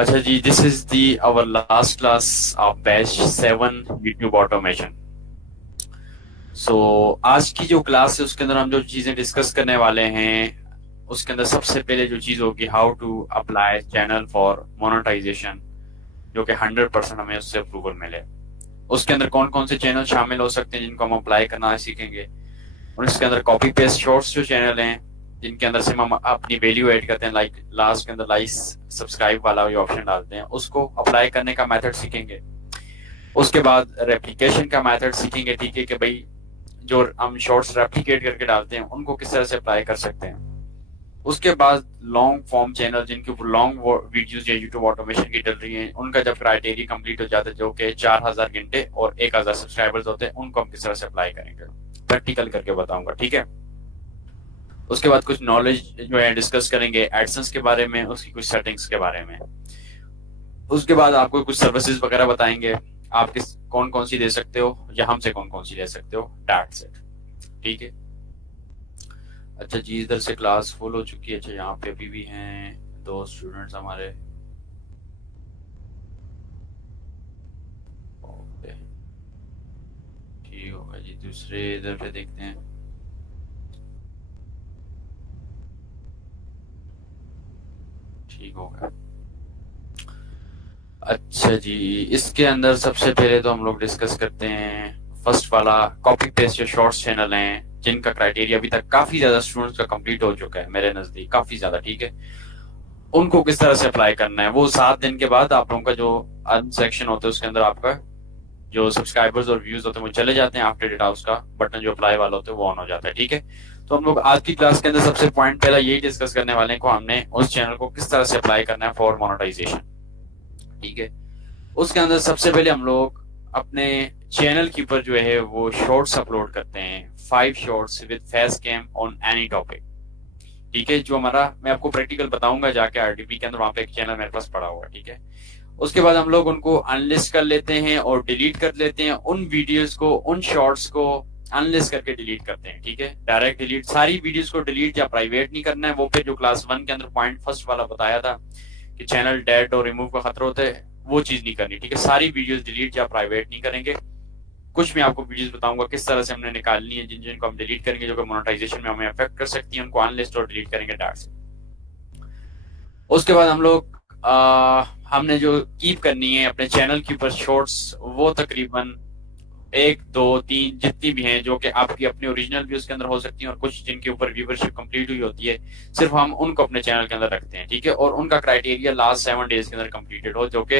अच्छा जी, this is the our last class of batch 7 YouTube automation. So आज की जो क्लास है उसके अंदर हम जो चीजें डिस्कस करने वाले हैं उसके अंदर सबसे पहले जो चीज होगी how to apply channel for monetisation, जो कि 100% हमें उससे अप्रूवल मिले। उसके अंदर कौन कौन से चैनल शामिल हो सकते हैं जिनको हम अप्लाई करना सीखेंगे, और इसके अंदर कॉपी पेस्ट शॉर्ट्स जो चैनल हैं जिनके अंदर से हम अपनी वैल्यू ऐड करते हैं, लाइक लास्ट के अंदर लाइक सब्सक्राइब वाला जो ऑप्शन डालते हैं उसको अप्लाई करने का मेथड सीखेंगे। उसके बाद रेप्लिकेशन का मेथड सीखेंगे, ठीक है, कि भाई जो हम शॉर्ट्स रेप्लिकेट करके डालते हैं उनको किस तरह से अप्लाई कर सकते हैं। उसके बाद लॉन्ग फॉर्म चैनल जिनके ऊपर लॉन्ग वीडियोस या यूट्यूब ऑटोमेशन की डल रही हैं, उनका जब क्राइटेरिया कंप्लीट हो जाता है जो कि 4000 घंटे और 1000 सब्सक्राइबर्स होते हैं, उनको हम किस तरह से अप्लाई करेंगे, प्रैक्टिकल करके बताऊंगा, ठीक है। उसके बाद कुछ नॉलेज जो है डिस्कस करेंगे एडसेंस के बारे में, उसकी कुछ सेटिंग्स के बारे में। उसके बाद आपको कुछ सर्विसेज वगैरह बताएंगे, आप किस कौन कौन सी दे सकते हो या हमसे कौन कौन सी ले सकते हो, डैट सेट, ठीक है। अच्छा जी, इधर से क्लास फुल हो चुकी है। अच्छा, यहाँ पे अभी भी हैं 2 स्टूडेंट्स हमारे। ओके, ठीक होगा जी। दूसरे इधर पे देखते हैं। ठीक होगा। अच्छा जी, इसके अंदर सबसे पहले तो हम लोग डिस्कस करते हैं फर्स्ट वाला, कॉपी पेस्ट जो शॉर्ट्स चैनल हैं जिनका क्राइटेरिया अभी तक काफी ज्यादा स्टूडेंट्स का कंप्लीट हो चुका है मेरे नजदीक, काफी ज्यादा, ठीक है। उनको किस तरह से अप्लाई करना है, वो 7 दिन के बाद आप लोगों का जो अर्न सेक्शन होता है उसके अंदर आपका जो सब्सक्राइबर्स और व्यूज होते हैं वो चले जाते हैं, आफ्टर डेटा उसका बटन जो अप्लाई वाला होता है वो ऑन हो जाता है, ठीक है। तो हम लोग आज की क्लास के अंदर सबसे पॉइंट पहला यही डिस्कस करने वाले हैं को हमने उस चैनल को किस तरह से अप्लाई करना है फॉर मोनेटाइजेशन, ठीक है। उसके अंदर सबसे पहले हम लोग अपने चैनल के ऊपर जो है वो शॉर्ट्स अपलोड करते हैं, 5 shorts with face cam on any topic, ठीक है। जो हमारा मैं आपको प्रैक्टिकल बताऊंगा जाके आरडीपी के अंदर, वहां पे एक चैनल मेरे पास पड़ा हुआ है, ठीक है। उसके बाद हम लोग उनको अनलिस्ट कर लेते हैं और डिलीट कर लेते हैं, उन वीडियोस को, उन शॉर्ट्स को अनलिस्ट करके डिलीट करते हैं, ठीक है। डायरेक्ट डिलीट, सारी वीडियोस को डिलीट या प्राइवेट नहीं करना है। वो फिर जो क्लास 1 के अंदर पॉइंट फर्स्ट वाला बताया था कि चैनल डेड और रिमूव का खतरा होता है, वो चीज नहीं करनी, ठीक है। सारी वीडियोस डिलीट या प्राइवेट नहीं करेंगे। कुछ मैं आपको वीडियोस बताऊंगा किस तरह से हमने निकालनी है, जिन जिनको हम डिलीट करेंगे जो कि मोनेटाइजेशन में हमें अफेक्ट कर सकती है, उनको अनलिस्ट और डिलीट करेंगे डाट से। उसके बाद हम लोग हमने जो कीप करनी है अपने चैनल के ऊपर शॉर्ट्स, वो तकरीबन 1 2 3 जितनी भी हैं जो कि आपकी अपनी ओरिजिनल भी उसके अंदर हो सकती हैं, और कुछ जिनके ऊपर व्यूवरशिप कंप्लीट हुई होती है, सिर्फ हम उनको अपने चैनल के अंदर रखते हैं, ठीक है। और उनका क्राइटेरिया लास्ट 7 डेज के अंदर कंप्लीटेड हो, जो कि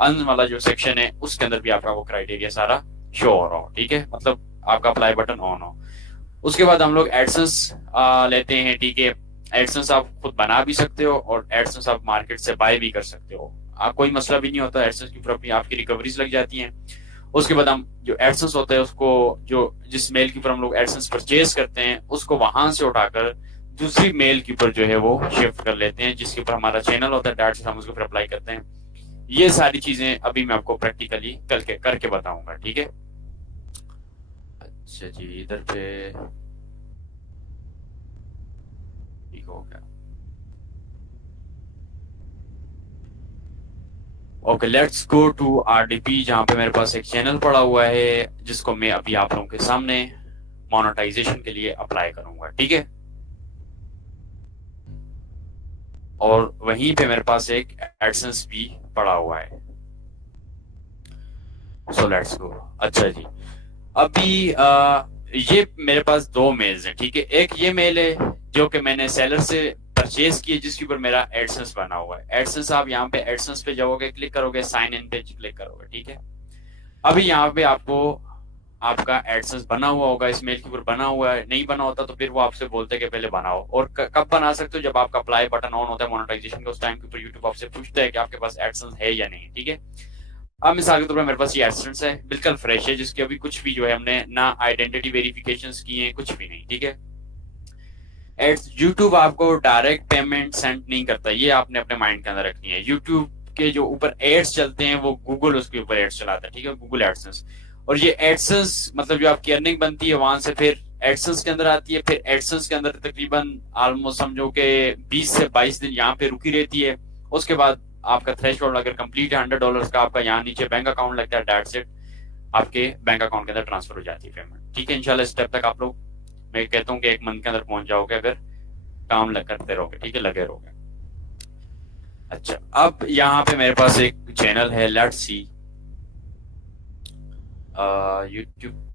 अन वाला जो सेक्शन है उसके अंदर भी आपका वो क्राइटेरिया सारा शो हो रहा हो, ठीक है, मतलब आपका अप्लाई बटन ऑन हो। उसके बाद हम लोग एडसेंस लेते हैं, ठीक है। एडसेंस आप खुद बना भी सकते हो और एडसेंस आप मार्केट से बाय भी कर सकते हो, आप कोई मसला भी नहीं होता, एडसेंस के ऊपर अपनी आपकी रिकवरीज लग जाती हैं। उसके बाद हम जो एडसेंस होता है उसको, जो जिस मेल के ऊपर हम लोग एडसेंस परचेज करते हैं उसको वहां से उठाकर दूसरी मेल के ऊपर जो है वो शिफ्ट कर लेते हैं, जिसके ऊपर हमारा चैनल होता है, डायरेक्ट हम उसके ऊपर अप्लाई करते हैं। ये सारी चीजें अभी मैं आपको प्रैक्टिकली करके बताऊंगा, ठीक है। अच्छा जी, इधर पे ठीक हो गया। Okay, let's go to RDP, जहां पे मेरे पास एक चैनल पड़ा हुआ है जिसको मैं अभी आप लोगों के सामने मोनेटाइजेशन के लिए अप्लाई करूंगा, ठीक है। और वहीं पे मेरे पास एक एडसेंस भी पड़ा हुआ है। So let's go. अच्छा जी, अभी ये मेरे पास 2 मेल्स हैं, ठीक है। एक ये मेल है जो कि मैंने सेलर से परचेज की है, जिसके ऊपर मेरा एडसेंस बना हुआ है। एडसेंस आप यहाँ पे एडसेंस पे जाओगे, क्लिक करोगे, साइन इन पे क्लिक करोगे, ठीक है। अभी यहाँ पे आपको आपका एडसेंस बना हुआ होगा, इस मेल के ऊपर बना हुआ है, नहीं बना होता तो फिर वो आपसे बोलते हैं कि पहले बनाओ। और कब बना सकते हो, जब आपका अप्लाई बटन ऑन होता है मोनेटाइजेशन का, उस टाइम के ऊपर यूट्यूब आपसे पूछता है कि आपके पास एडसेंस है या नहीं, ठीक है। अब मिसाल के तौर पर मेरे पास ये एडसेंस है, बिल्कुल फ्रेश है, जिसकी अभी कुछ भी जो है हमने ना आइडेंटिटी वेरिफिकेशन किए हैं, कुछ भी नहीं, ठीक है। यूट्यूब आपको डायरेक्ट पेमेंट सेंड नहीं करता, ये आपने अपने माइंड के अंदर रखनी है। यूट्यूब के जो ऊपर एड्स चलते हैं वो गूगल उसके ऊपर एड्स चलाता है, ठीक है, गूगल एडसेंस। और ये एडसेंस मतलब जो आपकी अर्निंग बनती है वहां से फिर एडसेंस के अंदर आती है, फिर एडसेंस के अंदर तकरीबन ऑलमोस्ट समझो कि 20 से 22 दिन यहाँ पे रुकी रहती है। उसके बाद आपका थ्रेशोल्ड अगर कंप्लीट है $100 का, आपका यहाँ नीचे बैंक अकाउंट लगता है, दैट्स इट, आपके बैंक अकाउंट के अंदर ट्रांसफर हो जाती है पेमेंट। ठीक है, इंशाल्लाह इस स्टेप तक आप लोग, मैं कहता हूँ कि 1 मंथ के अंदर पहुंच जाओगे अगर काम करते रहोगे। ठीक है, लगे रहोगे। अच्छा, अब यहाँ पे मेरे पास एक चैनल है, लेट्स सी, यूट्यूब,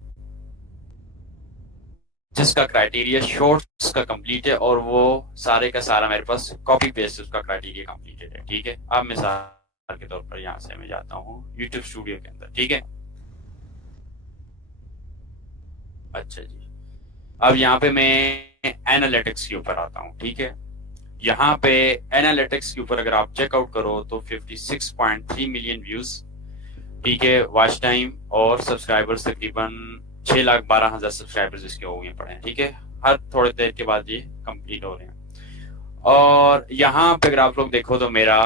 जिसका क्राइटेरिया शॉर्ट्स का कंप्लीट है और वो सारे का सारा मेरे पास कॉपी पेस्ट उसका क्राइटेरिया कंप्लीटेड है। ठीक है, अब मिसाल के तौर पर यहाँ से मैं जाता हूँ यूट्यूब स्टूडियो के अंदर। ठीक है, अच्छा जी, अब यहाँ पे मैं एनालिटिक्स के ऊपर आता हूँ। ठीक है, यहाँ पे एनालिटिक्स के ऊपर अगर आप चेकआउट करो तो 56.3 मिलियन व्यूज, ठीक है, वॉच टाइम और सब्सक्राइबर्स तकरीबन 6,12,000 सब्सक्राइबर्स इसके हो गए पड़े हैं। ठीक है, हर थोड़ी देर के बाद ये कंप्लीट हो रहे हैं। और यहाँ पे अगर आप लोग देखो तो मेरा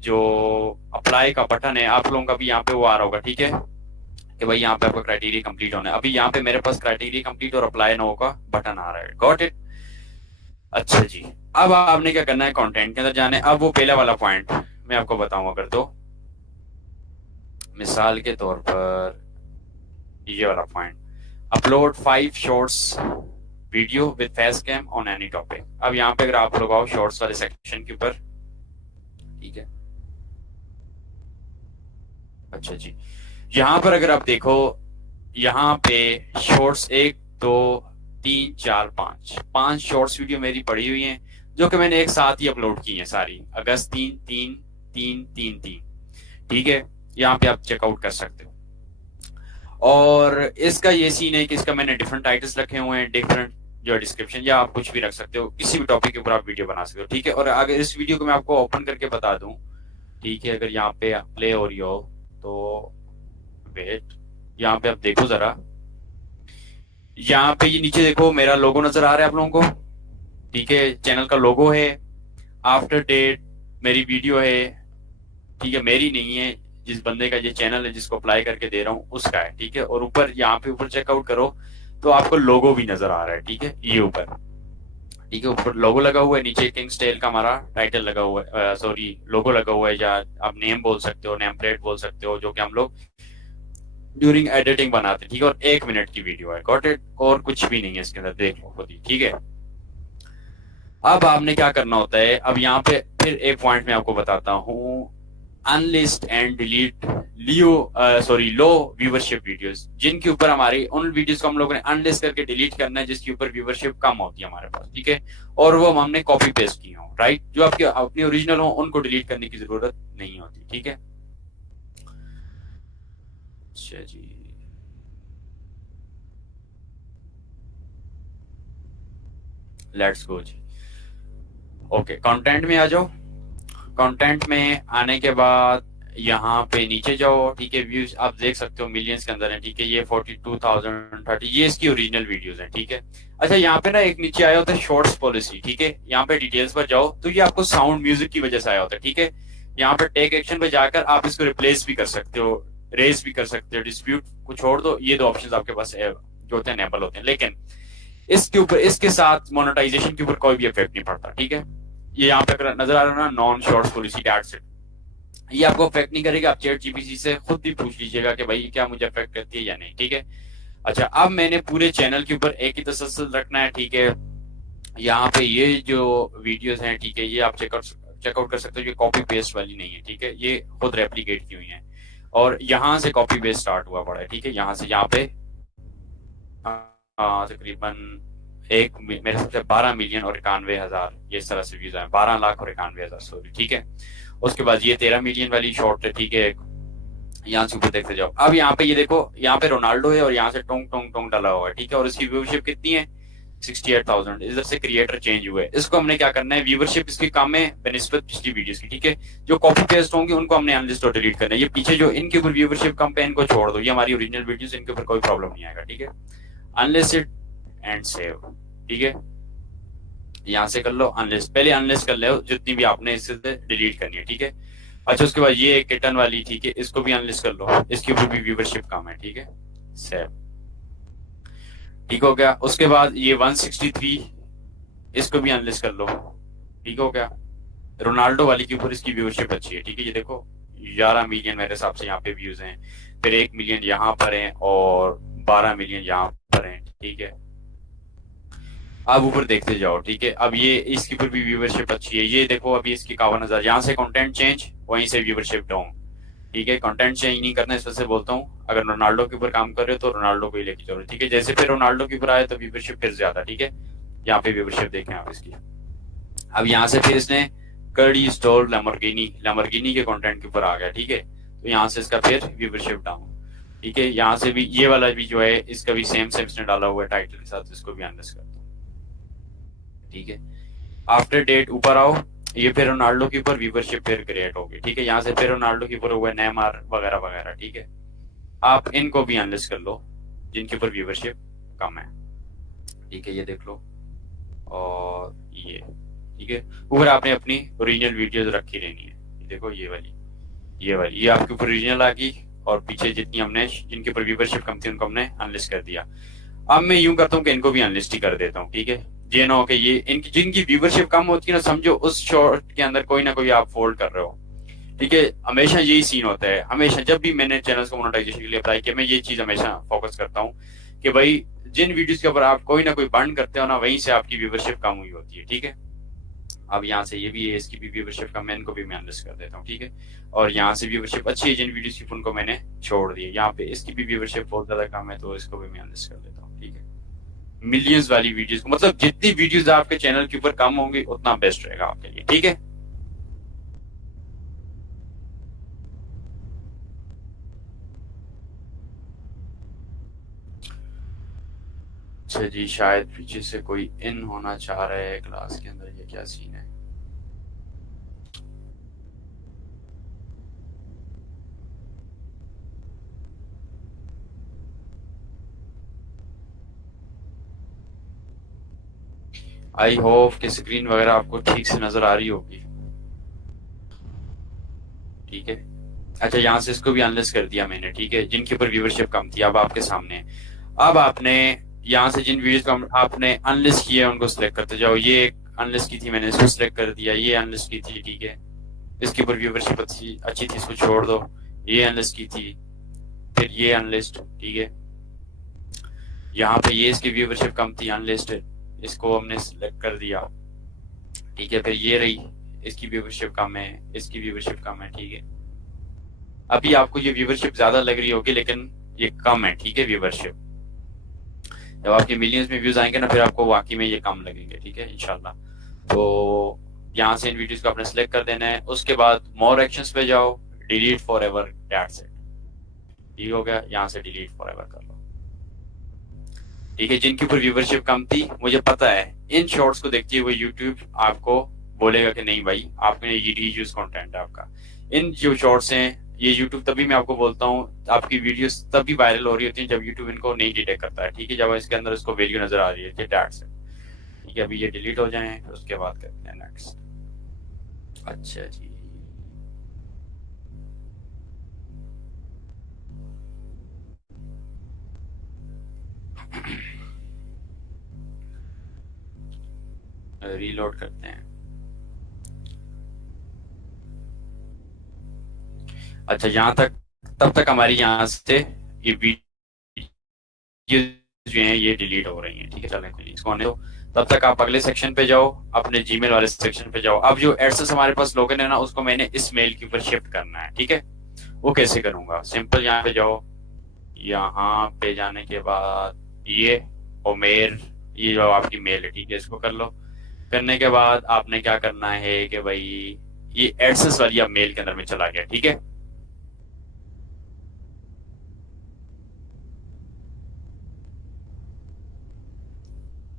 जो अप्लाई का बटन है, आप लोगों का भी यहाँ पे वो आ रहा होगा। ठीक है, कि भाई यहाँ पे आपका क्राइटेरिया कंप्लीट होना है। अभी यहाँ पे मेरे पास क्राइटेरिया कंप्लीट और अप्लाई नो का बटन आ रहा है। Got it? अच्छा जी, अब आपने क्या करना है, कंटेंट के अंदर जाने। अब वो पहला वाला पॉइंट मैं आपको बताऊं, अगर तो मिसाल के तौर पर ये वाला point, upload 5 shorts video with face cam on any topic. अब यहाँ पे अगर आप लोग आओ शॉर्ट्स वाले सेक्शन के ऊपर, ठीक है, अच्छा जी, यहाँ पर अगर आप देखो, यहाँ पे शॉर्ट्स 1 2 3 4 5 शॉर्ट्स वीडियो मेरी पड़ी हुई हैं, जो कि मैंने एक साथ ही अपलोड की हैं सारी, अगस्त 3 3 3 3 3। ठीक है, यहाँ पे आप चेकआउट कर सकते हो। और इसका ये सीन है कि इसका मैंने डिफरेंट टाइटल्स रखे हुए हैं, डिफरेंट जो डिस्क्रिप्शन, या आप कुछ भी रख सकते हो, किसी भी टॉपिक के ऊपर आप वीडियो बना सकते हो। ठीक है, और अगर इस वीडियो को मैं आपको ओपन करके बता दूं, ठीक है, अगर यहाँ पे प्ले हो रही हो तो वेट, यहाँ पे आप देखो जरा, यहाँ पे ये नीचे देखो मेरा लोगो नजर आ रहा है आप लोगों को। ठीक है, चैनल का लोगो है, आफ्टर डेट मेरी वीडियो है। ठीक है, मेरी नहीं है, जिस बंदे का ये चैनल है जिसको अप्लाई करके दे रहा हूँ उसका है। ठीक है, और ऊपर यहाँ पे ऊपर चेकआउट करो तो आपको लोगो भी नजर आ रहा है। ठीक है, ये ऊपर, ठीक है, ऊपर लोगो लगा हुआ है, नीचे किंग्स टेल का हमारा टाइटल लगा हुआ है, सॉरी लोगो लगा हुआ है, या आप नेम बोल सकते हो, नेम प्लेट बोल सकते हो, जो कि हम लोग ड्यूरिंग एडिटिंग बनाते हैं। ठीक है, और 1 मिनट की वीडियो है। Got it? और कुछ भी नहीं है इसके अंदर, देख लो खुद ही। ठीक है, अब आपने क्या करना होता है, अब यहाँ पे फिर एक पॉइंट मैं आपको बताता हूँ, unlist and delete low viewership videos, जिनके ऊपर हमारी उन वीडियोस को हम लोगों ने अनलिस्ट करके डिलीट करना है जिसके ऊपर व्यूवरशिप कम होती है हमारे पास। ठीक है, और वो हमने कॉपी पेस्ट की हो, राइट, जो आपके अपनी ओरिजिनल हो उनको डिलीट करने की जरूरत नहीं होती। ठीक है, अच्छा जी, लेट्स गो जी। ओके, कंटेंट में आ जाओ। कंटेंट में आने के बाद यहाँ पे नीचे जाओ। ठीक है, व्यूज आप देख सकते हो मिलियंस के अंदर है। ठीक है, ये 42,030, ये इसकी ओरिजिनल वीडियोस हैं। ठीक है, अच्छा, यहाँ पे ना एक नीचे आया होता है शॉर्ट्स पॉलिसी। ठीक है, यहाँ पे डिटेल्स पर जाओ तो ये आपको साउंड म्यूजिक की वजह से आया होता है। ठीक है, यहाँ पे टेक एक्शन पे जाकर आप इसको रिप्लेस भी कर सकते हो, रेस भी कर सकते हो, डिस्प्यूट को छोड़ दो, ये 2 ऑप्शन आपके पास जो होते हैं एनेबल होते हैं। लेकिन इसके ऊपर, इसके साथ मोनेटाइजेशन के ऊपर कोई भी इफेक्ट नहीं पड़ता। ठीक है, ये यहाँ पे नजर आ रहा है ना, non shorts policy, that's it, ये आपको अफेक्ट नहीं करेगा। आप चैट जीपीटी से खुद भी पूछ लीजिएगा कि भाई क्या मुझे अफेक्ट करती है या नहीं। ठीक है, अच्छा, अब मैंने पूरे चैनल के ऊपर एक ही तसल्सल रखना है। ठीक है, यहाँ पे ये जो वीडियोस हैं, ठीक है, ये आप चेकआउट कर सकते हो, ये कॉपी पेस्ट वाली नहीं है। ठीक है, ये खुद रेप्लीकेट की हुई है, और यहाँ से कॉपी पेस्ट स्टार्ट हुआ पड़ा है। ठीक है, यहाँ से यहाँ पे तकरीबन मेरे सबसे 12 मिलियन और 91,000 ये इस तरह से व्यूज आए, 12 लाख और 91,000, सॉरी। ठीक है, उसके बाद ये 13 मिलियन वाली शॉर्ट है। ठीक है, यहाँ से ऊपर देखते जाओ। अब यहाँ पे ये देखो, यहाँ पे रोनाल्डो है और यहाँ से टोंग टोंग टोंग डाला हुआ है। ठीक है, और इसकी व्यूवरशिप कितनी है, 68,000। इधर से क्रिएटर चेंज हुए, इसको हमने क्या करना है, व्यूवरशिप इसकी कम है बेनिस्बत पिछली वीडियोस की। ठीक है, जो कॉपी पेस्ट होंगे उनको हमने अनलिस्ट और डिलीट करना है। ये पीछे जो इनके ऊपर व्यूवरशिप कम पे, इनको छोड़ दो, ये हमारी ओरिजिनल वीडियोस, इनके ऊपर कोई प्रॉब्लम नहीं आएगा। ठीक है, अनलिस्टेड एंड सेव। ठीक है, यहाँ से कर लो अनलिस्ट, पहले अनलिस्ट कर लो जितनी भी आपने इससे डिलीट करनी है। ठीक है, अच्छा, उसके बाद ये किटन वाली, ठीक है, इसको भी अनलिस्ट कर लो, इसके ऊपर भी व्यूवरशिप कम है। ठीक है, सेव, ठीक हो गया। उसके बाद ये 163, इसको भी अनलिस्ट कर लो, ठीक हो गया। रोनाल्डो वाली के ऊपर इसकी व्यूअरशिप अच्छी है, ठीक है। ये देखो 11 मिलियन मेरे हिसाब से यहाँ पे व्यूज हैं, फिर 1 मिलियन यहाँ पर हैं और 12 मिलियन यहाँ पर हैं, ठीक है। आप ऊपर देखते जाओ, ठीक है। अब ये इसके ऊपर भी व्यूवरशिप अच्छी है, ये देखो अभी इसकी 51,000, यहाँ से कंटेंट चेंज, वहीं से व्यूवरशिप डाउन, ठीक है। कंटेंट चेंज नहीं करना, इस वजह से बोलता हूँ अगर रोनाल्डो के ऊपर काम कर रहे हो तो रोनाल्डो को ही लेके चलो, ठीक है। जैसे फिर रोनाल्डो के ऊपर आए तो व्यूवरशिप फिर ज्यादा, ठीक है। यहाँ पे व्यूवरशिप देखें आप इसकी। अब यहाँ से फिर इसने कर्डी स्टोर लैम्बोर्गिनी के कंटेंट के ऊपर आ गया, ठीक है। तो यहाँ से इसका फिर व्यूवरशिप डाउन, ठीक है। यहाँ से भी ये वाला भी जो है इसका भी सेम इसने डाला हुआ है टाइटल के साथ, इसको भी एनालाइज करता हूँ, ठीक है। आफ्टर डेट ऊपर आओ, ये फिर रोनाल्डो के ऊपर व्यूवरशिप फिर क्रिएट होगी, ठीक है। यहाँ से फिर रोनाल्डो के ऊपर हुआ नेमार वगैरह वगैरह, ठीक है। आप इनको भी एनालाइज कर लो जिनके ऊपर व्यूवरशिप कम है, ठीक है। ये देख लो और ये, ठीक है। ऊपर आपने अपनी ओरिजिनल वीडियोस रखी रहनी है, ये देखो ये वाली ये आपके ऊपर ओरिजिनल आ गई, और पीछे जितनी हमने जिनके ऊपर व्यूवरशिप कम थी उनको हमने अनलिस्ट कर दिया। अब मैं यूं करता हूँ कि इनको भी अनलिस्ट ही कर देता हूँ, ठीक है। ये ना हो कि ये इनकी जिनकी व्यूवरशिप कम होती है ना, समझो उस शॉर्ट के अंदर कोई ना कोई आप फोल्ड कर रहे हो, ठीक है। हमेशा यही सीन होता है, हमेशा जब भी मैंने चैनल्स को मोनेटाइजेशन के लिए अप्लाई किया, मैं ये चीज हमेशा फोकस करता हूँ कि भाई जिन वीडियोस के ऊपर आप कोई ना कोई बर्न करते हो ना, वहीं से आपकी व्यूवरशिप कम हुई होती है, ठीक है। अब यहाँ से ये भी है, इसकी भी व्यूवरशिप कम है, इनको भी मैं अनलिस्ट कर देता हूँ, ठीक है। और यहाँ से व्यूवरशिप अच्छी है जिन वीडियोस की, उनको मैंने छोड़ दिया। यहाँ पे इसकी भी व्यूवरशिप बहुत ज्यादा कम है, तो इसको भी मैं अनलिस्ट कर देता हूँ, ठीक है। मिलियंस वाली वीडियोस को, मतलब जितनी वीडियोस आपके चैनल के ऊपर कम होंगी उतना बेस्ट रहेगा आपके लिए, ठीक है। अच्छा जी, शायद पीछे से कोई इन होना चाह रहा है क्लास के अंदर, ये क्या सीन है। आई होप कि स्क्रीन वगैरह आपको ठीक से नजर आ रही होगी, ठीक है। अच्छा, यहाँ से इसको भी अनलिस्ट कर दिया मैंने, ठीक है, जिनके ऊपर व्यूवरशिप कम थी। अब आपके सामने, अब आपने यहाँ से जिन वीडियोस को आपने अनलिस्ट किया उनको सिलेक्ट करते जाओ। ये अनलिस्ट की थी मैंने, इसको सिलेक्ट कर दिया। ये अनलिस्ट की थी, ठीक है, इसके ऊपर व्यूवरशिप अच्छी थी, इसको छोड़ दो। ये अनलिस्ट की थी, फिर ये अनलिस्ट, ठीक है। यहाँ पे ये इसकी व्यूवरशिप कम थी, अनलिस्ट, इसको हमने सिलेक्ट कर दिया, ठीक है। फिर ये रही, इसकी व्यूवरशिप कम है, इसकी व्यूवरशिप कम है, ठीक है। अभी आपको ये व्यूवरशिप ज्यादा लग रही होगी, लेकिन ये कम है, ठीक है, व्यूवरशिप। जब आपके मिलियंस में व्यूज आएंगे ना, फिर आपको वाकई में ये कम लगेंगे, ठीक है, इंशाल्लाह। तो यहाँ से इन वीडियोस को आपने सिलेक्ट कर देना है। उसके बाद मोर एक्शंस पे जाओ, delete for ever, that's it, ठीक हो गया। यहाँ से डिलीट फॉर एवर कर लो, ठीक है। जिनके ऊपर व्यूवरशिप कम थी, मुझे पता है इन शॉर्ट्स को देखते हुए यूट्यूब आपको बोलेगा कि नहीं भाई, आपने ये रीयूज कंटेंट है आपका। इन जो शॉर्ट्स हैं, ये यूट्यूब तभी मैं आपको बोलता हूँ, आपकी वीडियोस तभी वायरल हो रही होती है जब यूट्यूब इनको नहीं डिटेक्ट करता है, ठीक है। जब इसके अंदर इसको वैल्यू नजर आ रही है कि दैट्स इट, ठीक है। अभी ये डिलीट हो जाए, उसके बाद करते हैं नेक्स्ट। अच्छा जी, रीलोड करते हैं। अच्छा, यहाँ तक, तब तक हमारी यहाँ से ये वीडियो जो हैं ये डिलीट हो रही हैं, ठीक है। चलें, इसको आने दो। तब तक आप अगले सेक्शन पे जाओ, अपने जीमेल वाले सेक्शन पे जाओ। अब जो एडसेंस हमारे पास लोगन है ना, उसको मैंने इस मेल के ऊपर शिफ्ट करना है, ठीक है। वो कैसे करूंगा, सिंपल, यहाँ पे जाओ, यहाँ पे जाने के बाद ये ओमेर, ये जो आपकी मेल है, ठीक है, इसको कर लो। करने के बाद आपने क्या करना है कि भाई ये एडसेंस वाली अब मेल के अंदर में चला गया, ठीक है।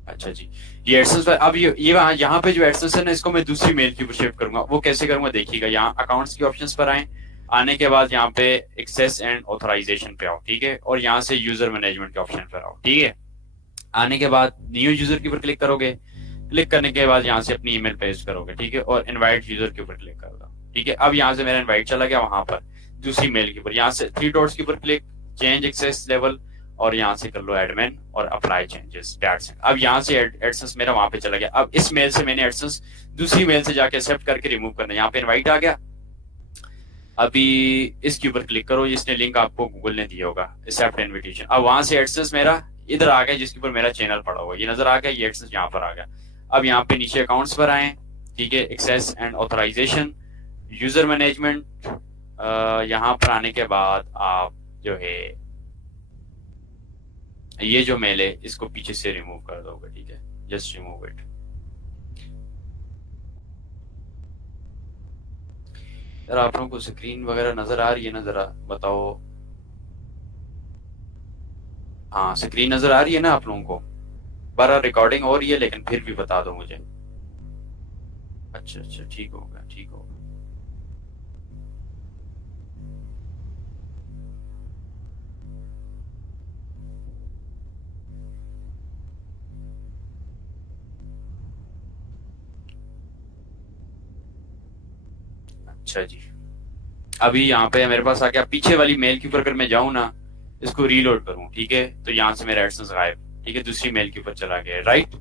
अच्छा जी, ये एडसेंस, अब ये यहाँ पे जो एडसेंस है ना, इसको मैं दूसरी मेल की ऊपर शिफ्ट करूंगा। वो कैसे करूंगा देखिएगा। यहाँ अकाउंट्स के ऑप्शंस पर आए, आने के बाद यहाँ पे एक्सेस एंड ऑथराइजेशन पे आओ, ठीक है। और यहाँ से यूजर मैनेजमेंट के ऑप्शन पर आओ, ठीक है। आने के बाद न्यू यूजर के ऊपर क्लिक करोगे। क्लिक करने के बाद यहाँ से अपनी ईमेल पेस्ट करोगे, ठीक है। और इनवाइट यूजर के ऊपर क्लिक कर दो, ठीक है। अब यहाँ से मेरा इनवाइट चला गया वहां पर दूसरी मेल के ऊपर। यहाँ से 3 डॉट्स के ऊपर क्लिक, चेंज एक्सेस लेवल, और यहाँ से कर लो एडमिन और अप्लाई चेंजेस दैट्स इट। अब यहाँ से एडसेंस मेरा वहां पे चला गया। अब इस मेल से मैंने एडसेंस दूसरी मेल से जाके एक्सेप्ट करके रिमूव करना है। यहाँ पे इनवाइट आ गया। अभी इसके ऊपर क्लिक करो, जिसने लिंक आपको गूगल ने दिया होगा, एक्सेप्ट इनविटेशन। अब वहां से एडसेंस मेरा इधर आ गया, जिसके ऊपर मेरा चैनल पड़ा हुआ, ये नजर आ गया, ये एडसेंस यहाँ पर आ गया। अब यहाँ पे नीचे अकाउंट्स पर आए, ठीक है, access and authorisation, user management. यहाँ पर आने के बाद आप जो है ये जो मेल है इसको पीछे से रिमूव कर दोगे, ठीक है, जस्ट रिमूव इट। यार आप लोगों को स्क्रीन वगैरह नजर आ रही है ना, जरा बताओ। हाँ स्क्रीन नजर आ रही है ना आप लोगों को? बारह रिकॉर्डिंग हो रही है लेकिन फिर भी बता दो मुझे। अच्छा अच्छा, ठीक होगा ठीक होगा। अच्छा जी, अभी यहाँ पे मेरे पास आ गया। पीछे वाली मेल के ऊपर अगर मैं जाऊं ना, इसको रीलोड करूं, ठीक है, तो यहाँ से मेरा एडसेंस गायब, ठीक है, दूसरी मेल के ऊपर चला गया, राइट।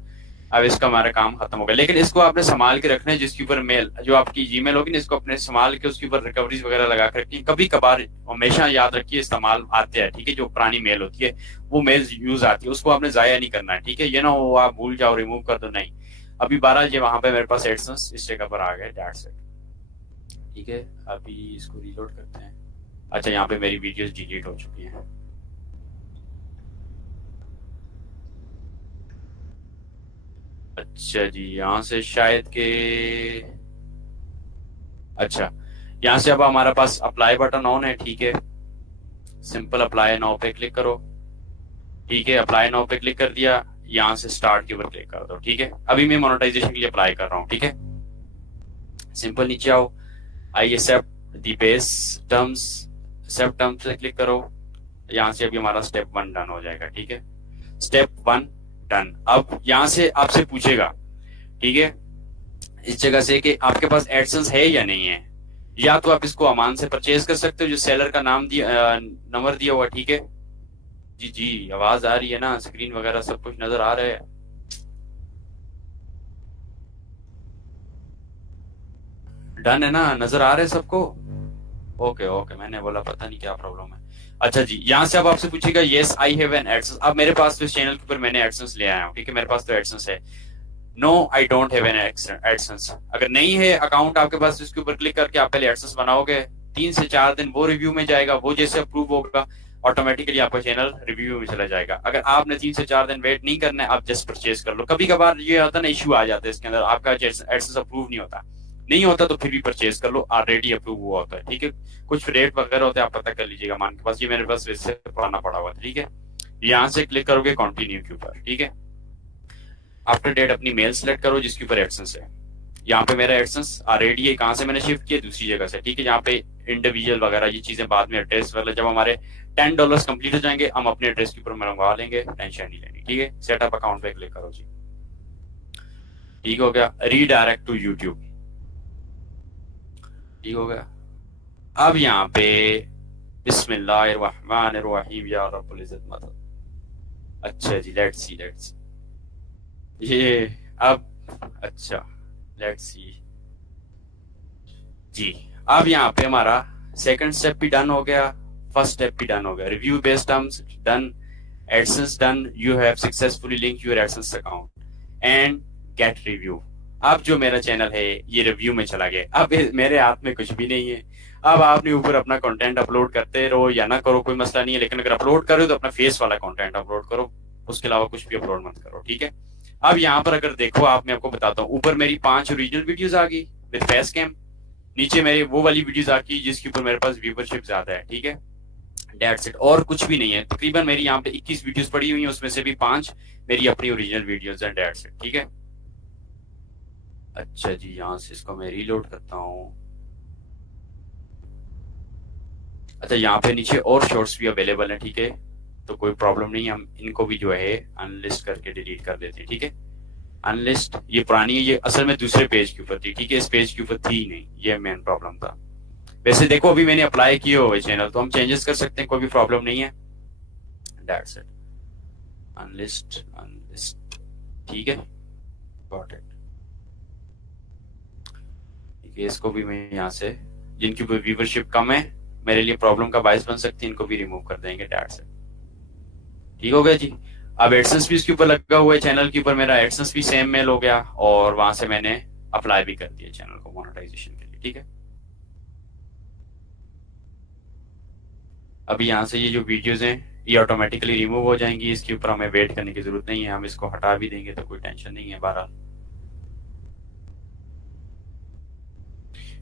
अब इसका हमारा काम खत्म हो गया। लेकिन इसको आपने संभाल के रखना है, जिसके ऊपर मेल जो आपकी जीमेल होगी ना, इसको अपने संभाल के उसके ऊपर रिकवरीज वगैरह लगा कर रखिए। कभी कभार हमेशा याद रखिए इस्तेमाल आते हैं, ठीक है, जो पुरानी मेल होती है वो मेल यूज आती है, उसको आपने जाया नहीं करना है, ठीक है, ये ना हो आप भूल जाओ रिमूव कर दो, नहीं। अभी 12 ये वहां पे मेरे पास एडसेंस इस जगह पर आ गए, दैट्स इट, ठीक है। अभी इसको रीलोड करते हैं। अच्छा, यहाँ पे मेरी वीडियोस डिलीट हो चुकी हैं। अच्छा जी, यहाँ से शायद के, अच्छा, यहाँ से अब हमारा पास अप्लाई बटन ऑन है, ठीक है, सिंपल अप्लाई नाउ पे क्लिक करो, ठीक है, अप्लाई नाउ पे क्लिक कर दिया, यहाँ से स्टार्ट के ऊपर क्लिक कर दो, ठीक है। अभी मैं मोनेटाइजेशन के लिए अप्लाई कर रहा हूँ, ठीक है, सिंपल नीचे आओ, I accept the base terms, accept terms पे क्लिक करो, यहाँ से अभी हमारा स्टेप 1 डन हो जाएगा, ठीक है, स्टेप 1 डन। अब यहाँ से आपसे पूछेगा, ठीक है, इस जगह से कि आपके पास एडसेंस है या नहीं है। या तो आप इसको अमान से परचेज कर सकते हो, जो सेलर का नाम दिया, नंबर दिया हुआ, ठीक है जी। जी आवाज आ रही है ना, स्क्रीन वगैरह सब कुछ नजर आ रहा है? डन है ना, नजर आ रहे हैं सबको? ओके ओके, मैंने बोला पता नहीं क्या प्रॉब्लम है। अच्छा जी, यहाँ से अब आपसे पूछेगा yes I have an AdSense. अब मेरे पास तो इस चैनल के ऊपर मैंने एडसेंस ले आया हूँ, ठीक है, मेरे पास तो एडसेंस है। No I don't have an AdSense. अगर नहीं है अकाउंट आपके पास, इसके ऊपर क्लिक करके आप पहले एडसेंस बनाओगे, 3 से 4 दिन वो रिव्यू में जाएगा, वो जैसे अप्रूव होगा ऑटोमेटिकली आपका चैनल रिव्यू में चला जाएगा। अगर आपने 3 से 4 दिन वेट नहीं करना है, आप जस्ट परचेज कर लो। कभी कभार ये होता है ना, इश्यू आ जाता है इसके अंदर, आपका एडसेंस अप्रूव नहीं होता, नहीं होता तो फिर भी परचेज कर लो, ऑलरेडी अप्रूव हुआ होता है, ठीक है। कुछ रेट वगैरह होते हैं, आप पता कर लीजिएगा। मान के पास ये मेरे पास वैसे पुराना पड़ा हुआ था, ठीक है। यहाँ से क्लिक करोगे कंटिन्यू के ऊपर, ठीक है। आफ्टर डेट अपनी मेल सेलेक्ट करो जिसके ऊपर एडसेंस है। यहाँ पे मेरा एडसेंस ऑलरेडी है, कहाँ से मैंने शिफ्ट किया, दूसरी जगह से, ठीक है। यहाँ पे इंडिविजुअल वगैरह ये चीजें बाद में, एड्रेस वगैरह जब हमारे $10 कंप्लीट हो जाएंगे, हम अपने एड्रेस के ऊपर मंगवा लेंगे, टेंशन नहीं लेनी, ठीक है। सेटअप अकाउंट पे क्लिक करो जी, ठीक हो गया। रीडायरेक्ट टू यूट्यूब, ठीक हो गया। अब यहाँ पे बिस्मिल्लाहिर्रहमानिर्रहीम या रब्बुल इज्जत मदद। अच्छा जी, लेट्स सी ये अब, अच्छा लेट्स सी जी। अब यहाँ पे हमारा सेकंड स्टेप भी डन हो गया, फर्स्ट स्टेप भी डन हो गया। Review based terms done, AdSense done, you have successfully link your AdSense account and get review. अब जो मेरा चैनल है ये रिव्यू में चला गया। अब मेरे हाथ में कुछ भी नहीं है। अब आपने ऊपर अपना कंटेंट अपलोड करते रहो या ना करो, कोई मसला नहीं है, लेकिन अगर अपलोड करो तो अपना फेस वाला कंटेंट अपलोड करो, उसके अलावा कुछ भी अपलोड मत करो, ठीक है। अब यहाँ पर अगर देखो आप, मैं आपको बताता हूँ, ऊपर मेरी 5 ओरिजिनल वीडियोस आ गई विद फेस कैम, नीचे मेरी वो वाली वीडियोस आ गई जिसके ऊपर मेरे पास व्यूवरशिप ज्यादा है, ठीक है, दैट्स इट, और कुछ भी नहीं है। तकरीबन मेरी यहाँ पे 21 वीडियोस पड़ी हुई है, उसमें से भी 5 मेरी अपनी ओरिजिनल वीडियोस हैं, दैट्स इट, ठीक है। अच्छा जी, यहाँ से इसको मैं रीलोड करता हूँ। अच्छा, यहाँ पे नीचे और शॉर्ट्स भी अवेलेबल है, ठीक है, तो कोई प्रॉब्लम नहीं, हम इनको भी जो है अनलिस्ट करके डिलीट कर देते हैं, ठीक है। अनलिस्ट ये पुरानी है, ये असल में दूसरे पेज के ऊपर थी, ठीक है, इस पेज के ऊपर थी नहीं, ये मेन प्रॉब्लम था। वैसे देखो अभी मैंने अप्लाई किए हुए चैनल, तो हम चेंजेस कर सकते हैं, कोई भी प्रॉब्लम नहीं है, दैट्स इट। अनलिस्ट अनलिस्ट, ठीक है, गॉट इट। ठीक है, इसको भी मैं यहाँ से, जिनकी व्यूवरशिप कम है, मेरे लिए प्रॉब्लम का बायस बन सकती है, इनको भी रिमूव कर देंगे, दैट्स इट। ठीक हो गया जी। अब एडसेंस भी इसके ऊपर लगा हुआ है, चैनल के ऊपर मेरा एडसेंस भी सेम मेल हो गया, और वहां से मैंने अप्लाई भी कर दिया चैनल को मोनेटाइजेशन के लिए। ठीक है, अभी यहाँ से ये जो वीडियोस हैं ये ऑटोमेटिकली रिमूव हो जाएंगी, इसके ऊपर हमें वेट करने की जरूरत नहीं है, हम इसको हटा भी देंगे तो कोई टेंशन नहीं है। बहरहाल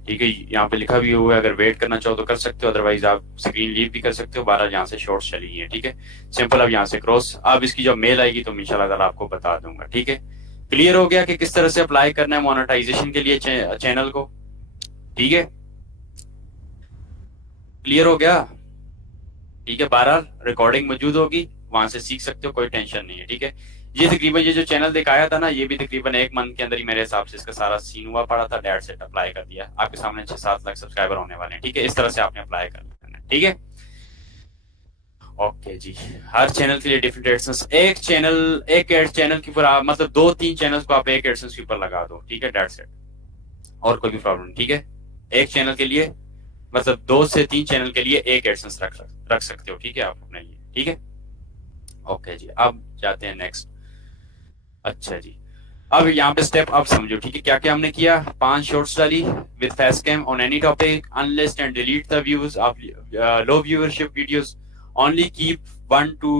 ठीक है, यहाँ पे लिखा भी हुआ है, अगर वेट करना चाहो तो कर सकते हो, अदरवाइज आप स्क्रीन लीव भी कर सकते हो। 12 यहाँ से शॉर्ट्स चली है। ठीक है, सिंपल। अब यहाँ से क्रॉस, अब इसकी जब मेल आएगी तो इंशाल्लाह ताला आपको बता दूंगा। ठीक है, क्लियर हो गया कि किस तरह से अप्लाई करना है मोनेटाइजेशन के लिए चैनल को। ठीक है, क्लियर हो गया। ठीक है, 12 रिकॉर्डिंग मौजूद होगी, वहां से सीख सकते हो, कोई टेंशन नहीं है। ठीक है, ये तकरीबन ये जो चैनल दिखाया था ना, ये भी तकरीबन 1 मंथ के अंदर ही मेरे हिसाब से इसका सारा सीन हुआ पड़ा था। डेट सेट अप्लाई कर दिया, आपके सामने 6-7 लाख सब्सक्राइबर होने वाले हैं। ठीक है, इस तरह से आपने अप्लाई कर लेना है। ठीक है, ओके जी। हर चैनल के लिए डिफरेंट एडसेंस, एक चैनल के ऊपर मतलब 2-3 चैनल्स को आप एक एडसेंस के ऊपर लगा दो। ठीक है, डेट सेट, और कोई भी प्रॉब्लम नहीं। ठीक है, एक चैनल के लिए मतलब 2 से 3 चैनल के लिए एक एडसेंस रख सकते हो। ठीक है, आप अपने लिए। ठीक है, ओके जी। अब जाते हैं नेक्स्ट। अच्छा जी, अब यहाँ पे स्टेप अब समझो। ठीक है, क्या क्या हमने किया। 5 शॉर्ट्स डाली with face cam on any topic, unlist and delete the views of low viewership videos, only keep 1 to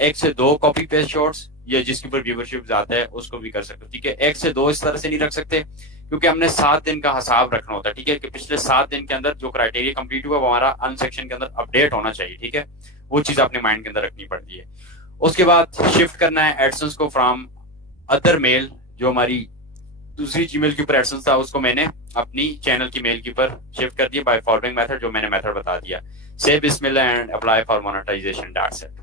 1 से 2 कॉपी पेस्ट शॉर्ट्स, या जिसके ऊपर व्यूअरशिप ज्यादा है उसको भी कर सकते हो। ठीक है, 1 से 2 इस तरह से नहीं रख सकते, क्योंकि हमने 7 दिन का हिसाब रखना होता है। ठीक है, कि पिछले 7 दिन के अंदर जो क्राइटेरिया कंप्लीट हुआ वो हमारा अन सेक्शन के अंदर अपडेट होना चाहिए। ठीक है, वो चीज अपने माइंड के अंदर रखनी पड़ती है। उसके बाद शिफ्ट करना है एडसेंस को फ्रॉम अदर मेल, जो हमारी दूसरी जीमेल के ऊपर एडसेंस था उसको मैंने अपनी चैनल की मेल के ऊपर शिफ्ट कर दिया बाय फॉलोइंग मेथड, जो मैंने मेथड बता दिया, सेव बिस्मिल्लाह and apply for monetisation dot set.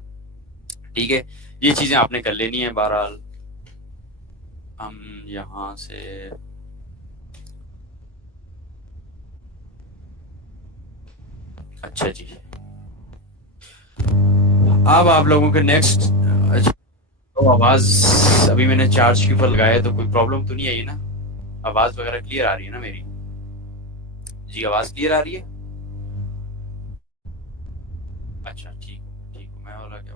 ठीक है, ये चीजें आपने कर लेनी है। बहरहाल हम यहां से अच्छा जी, अब आप लोगों के नेक्स्ट, तो आवाज अभी मैंने चार्ज के ऊपर लगाया, तो कोई प्रॉब्लम तो नहीं आई ना? आवाज वगैरह क्लियर आ रही है ना मेरी? जी, आवाज क्लियर आ रही है? अच्छा, ठीक हो। मैं बोला क्या,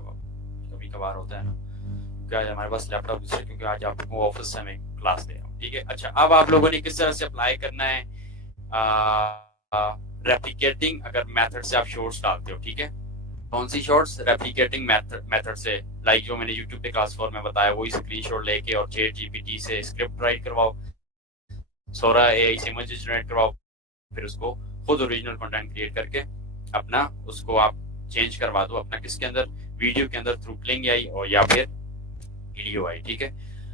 कभी कभार होता है ना, क्योंकि आज हमारे पास लैपटॉप है, क्योंकि आज आपको ऑफिस से मैं क्लास दे रहा हूँ। ठीक है, अच्छा, अब आप लोगों ने किस तरह से अप्लाई करना है रेप्लिकेटिंग अगर मेथड से आप शॉर्ट्स डालते हो। ठीक है, कौन सी शॉर्ट्स? रेप्लिकेटिंग मेथड से, लाइक जो मैंने यूट्यूब पे क्लास 4 में बताया, वही स्क्रीनशॉट लेके और चैट जीपीटी से स्क्रिप्ट राइट करवाओ, सोरा एआई से इमेजेस जनरेट करवाओ, फिर उसको खुद ओरिजिनल कंटेंट क्रिएट करके अपना उसको आप चेंज करवा दो अपना किसके अंदर, वीडियो के अंदर, थ्रू प्लेइंग आई और या फिर वीडियो आई। ठीक है,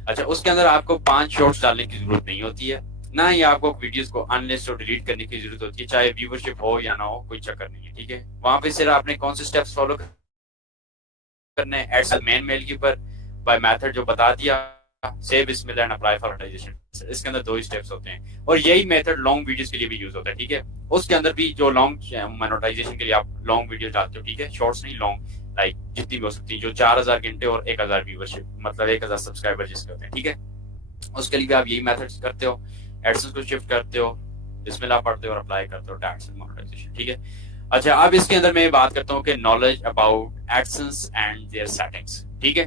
अच्छा, उसके अंदर आपको 5 शॉर्ट्स डालने की जरूरत नहीं होती है, ना ही आपको वीडियोस को अनलिस्ट और डिलीट करने की जरूरत होती है, चाहे व्यूवरशिप हो या ना हो, कोई चक्कर नहीं है। ठीक है, वहां पे सिर्फ आपने कौन से स्टेप्स फॉलो करने हैं, एड मेन मेल के ऊपर बाय मेथड जो बता दिया, सेव बिस्मिल्लाह एंड अप्लाई फॉर मोनेटाइजेशन। इसके अंदर 2 ही स्टेप्स होते हैं, और यही मेथड लॉन्ग वीडियोस के लिए भी यूज होता है। ठीक है, उसके अंदर भी जो लॉन्ग मोनेटाइजेशन के लिए आप लॉन्ग वीडियो डालते हो, ठीक है, शॉर्ट्स नहीं, लॉन्ग, लाइक जितनी भी हो सकती है, जो 4000 घंटे और 1000 व्यूवरशिप, मतलब 1000 सब्सक्राइबर जिसके होते हैं। ठीक है, उसके लिए भी आप यही मेथड करते हो, एडसेंस को शिफ्ट करते हो, बिस्मिल्लाह पढ़ते हो और अप्लाई करते हो एडसेंस मोनेटाइजेशन। ठीक है, अच्छा, अब इसके अंदर मैं बात करता हूँ कि knowledge about AdSense and their settings. ठीक है,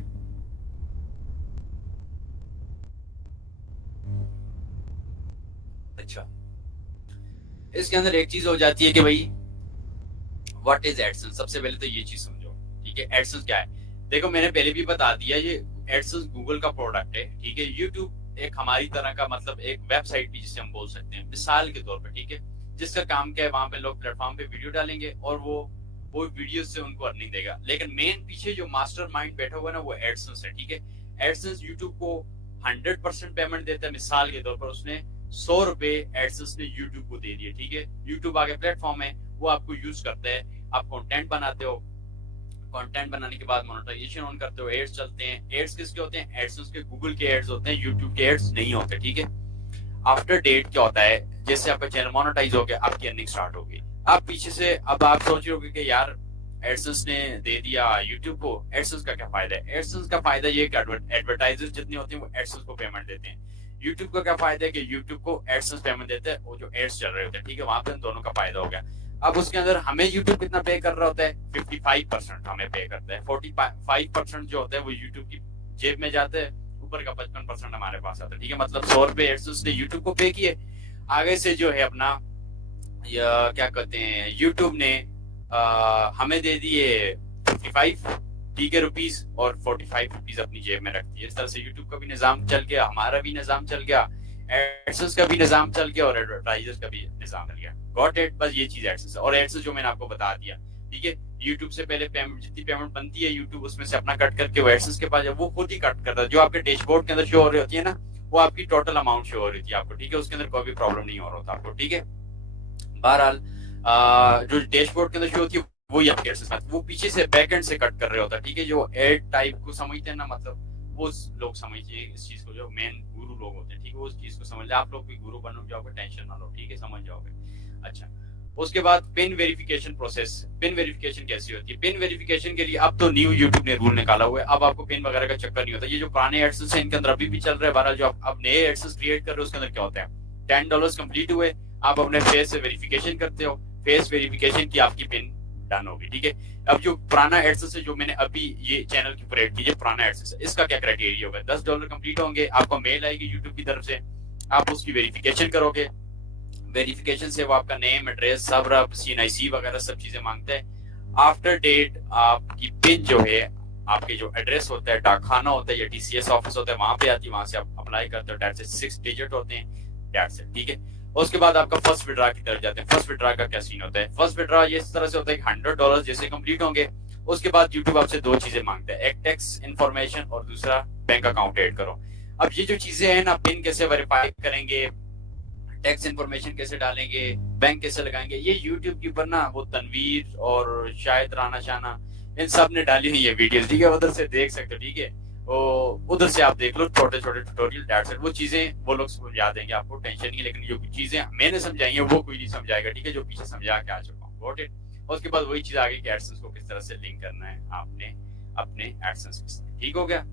अच्छा, इसके अंदर एक चीज हो जाती है कि भाई व्हाट इज एडसेंस। सबसे पहले तो ये चीज समझो। ठीक है, एडसेंस क्या है? देखो, मैंने पहले भी बता दिया, ये एडसेंस गूगल का प्रोडक्ट है। ठीक है, यूट्यूब एक हमारी तरह का, मतलब एक वेबसाइट भी जिसे हम बोल सकते हैं मिसाल के तौर पर। ठीक है, जिसका काम क्या है, वहां पे लोग प्लेटफॉर्म पे वीडियो डालेंगे और वो वीडियो से उनको अर्निंग देगा, लेकिन मेन पीछे जो मास्टरमाइंड बैठा हुआ है ना, वो एडसेंस है। ठीक है, एडसेंस यूट्यूब को 100% पेमेंट देता है। मिसाल के तौर पर उसने 100 रुपए एडसेंस ने यूट्यूब को दे दिए। ठीक है, यूट्यूब आगे प्लेटफॉर्म है, वो आपको यूज करता है, आप कंटेंट बनाते हो, कंटेंट बनाने के बाद मोनेटाइजेशन ऑन करते हो, एड्स चलते हैं। एड्स किसके होते हैं? एडसेंस के, गूगल के एड्स होते हैं, यूट्यूब के एड्स नहीं होते। ठीक है, आफ्टर डेट क्या होता है, जैसे आपका चैनल मोनेटाइज हो गया, आपकी अर्निंग स्टार्ट हो गई। आप पीछे से अब आप सोच रहे होगे कि यार एडसेंस ने दे दिया यूट्यूब को। एडसेंस का क्या फायदा है? एडसेंस का फायदा ये कि एडवर्टाइजर्स जितने होते हैं वो एडसेंस को पेमेंट देते हैं। यूट्यूब का क्या फायदा है कि यूट्यूब को एडसेंस पेमेंट देता है, वो जो एड्स चल रहे होते हैं, ठीक है, वहां पे दोनों का फायदा हो गया। अब उसके अंदर हमें यूट्यूब कितना पे कर रहा होता है? 55% हमें पे करता है। 45% जो होता है वो यूट्यूब की जेब में जाता है, ऊपर का 55% हमारे पास आता है, ठीक है। मतलब 100 रुपए एडसेंस ने यूट्यूब को पे किए, आगे से जो है अपना या क्या कहते हैं यूट्यूब ने हमें दे दिए 55, ठीक है, रुपीज, और 45 रुपीज अपनी जेब में रख दिए। इस तरह से यूट्यूब का भी निजाम चल गया, हमारा भी निजाम चल गया, एडसेंस का भी निजाम चल गया और एडवर्टाइजर्स का भी निजाम चल गया। Got it? बस ये चीज एडसेंस और एडसेंस जो मैंने आपको बता दिया, ठीक है। यूट्यूब से पहले पेमेंट, जितनी पेमेंट बनती है यूट्यूब उसमें से अपना कट करके वो एडसेंस के पास वो खुद ही कट करता है। जो आपके डैशबोर्ड के अंदर शो हो रही होती है ना, वो आपकी टोटल अमाउंट शो हो रही थी आपको, ठीक है। उसके अंदर कोई भी प्रॉब्लम नहीं हो रहा था आपको, ठीक है। बहरहाल जो डैशबोर्ड के अंदर शो होती है वो ही आपके एडसेंस, वो पीछे से बैक एंड से कट कर रहे होता है, ठीक है। जो एड टाइप को समझते हैं ना, मतलब वो लोग समझिए इस चीज को, जो मेन गुरु लोग होते हैं, ठीक है, वो उस चीज को समझ ले। आप लोग भी गुरु बनो जाओगे, टेंशन ना लो, ठीक है, समझ जाओगे। अच्छा, उसके बाद pin verification process. Pin verification कैसी होती है? पिन वेरिफिकेशन के लिए अब तो न्यू यूट्यूब ने रूल निकाला हुआ है, अब आपको पिन वगैरह का चक्कर नहीं होता। ये जो पुराने एडसेंस है इनके अंदर अभी भी चल रहा है। बहरहाल जो आप अब नए एडसेंस क्रिएट कर रहे हो उसके अंदर क्या होता है, $10 कंप्लीट हुए, आप अपने फेस से वेरिफिकेशन करते हो, फेस वेरिफिकेशन की आपकी पिन डन होगी, ठीक है। अब जो पुराना एडसेंस है, जो मैंने अभी ये चैनल के ऊपर ऐड कीजिए, पुराना एडसेंस, इसका क्या क्राइटेरिया होगा? $10 कंप्लीट होंगे, आपको मेल आएगी यूट्यूब की तरफ से, आप उसकी वेरिफिकेशन करोगे, वेरिफिकेशन से वो आपका नेम, एड्रेस, सब रब, CNIC वगैरह सब चीजें मांगते हैं। आफ्टर डेट आपकी पिन जो है, आपके जो एड्रेस होता है, डाकखाना होता है या TCS ऑफिस होता है, वहां पे आती है, वहां से आप अप्लाई करते हो, डेट से 6 डिजिट होते हैं, डेट से, ठीक है। उसके बाद आपका फर्स्ट विड्रा की तरफ जाते हैं। फर्स्ट विड्रा का क्या सीन होता है? फर्स्ट विड्रा ये इस तरह से होता है कि $100 जैसे कंप्लीट होंगे, उसके बाद यूट्यूब आपसे दो चीजें मांगता है, एक टैक्स इन्फॉर्मेशन और दूसरा बैंक अकाउंट ऐड करो। अब ये जो चीजें हैं ना, पिन कैसे वेरीफाई करेंगे, टैक्स इन्फॉर्मेशन कैसे डालेंगे, बैंक कैसे लगाएंगे, ये यूट्यूब के ऊपर ना वो तनवीर और शायद राना शाना इन सब ने डाली हुई है वीडियोस, ठीक है, उधर से देख सकते हो, ठीक है। उधर से आप देख लो, छोटे छोटे ट्यूटोरियल, दैट्स इट। वो चीजें वो लोग समझा देंगे आपको, टेंशन नहीं है। लेकिन जो चीजें मैंने समझाई है वो कोई नहीं समझाएगा, ठीक है, जो पीछे समझा के आ चुका हूँ, गॉट इट। उसके बाद वही चीज आगे कि एडसेंस को किस तरह से लिंक करना है आपने अपने एडसेंस के साथ, ठीक हो गया।